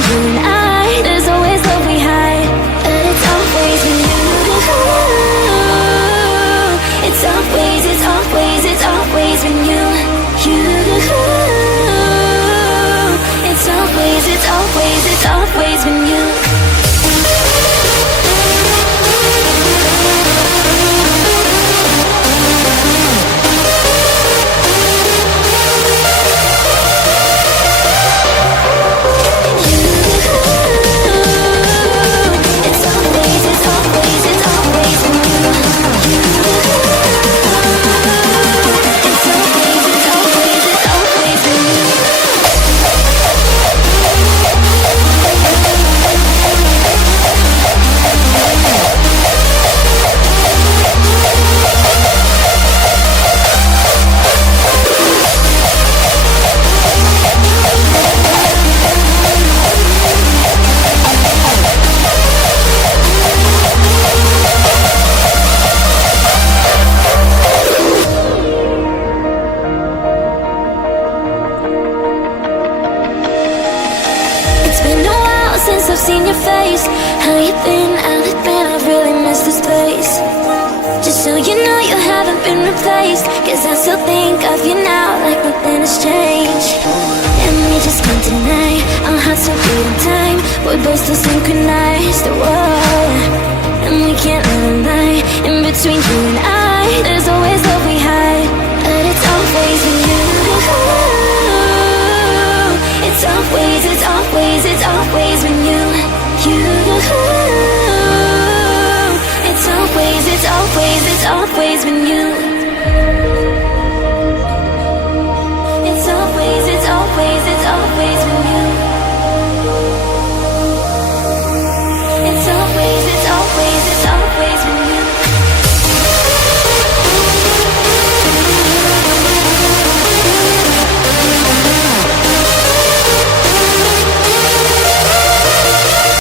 between you and I, there's always love we hide, but it's always when you. It's always, it's always, it's always when you. It's always, it's always, it's always when you. Since I've seen your face, how you been? I've really missed this place. Just so you know, you haven't been replaced, 'cause I still think of you now like nothing has changed. And we just can't deny our hearts so good in time. We're both still synchronized, whoa. And we can't let a lie in between you and I, there's always love we hide, but it's always when you. It's always, it's always, it's always when you. It's always, it's always, it's always when you.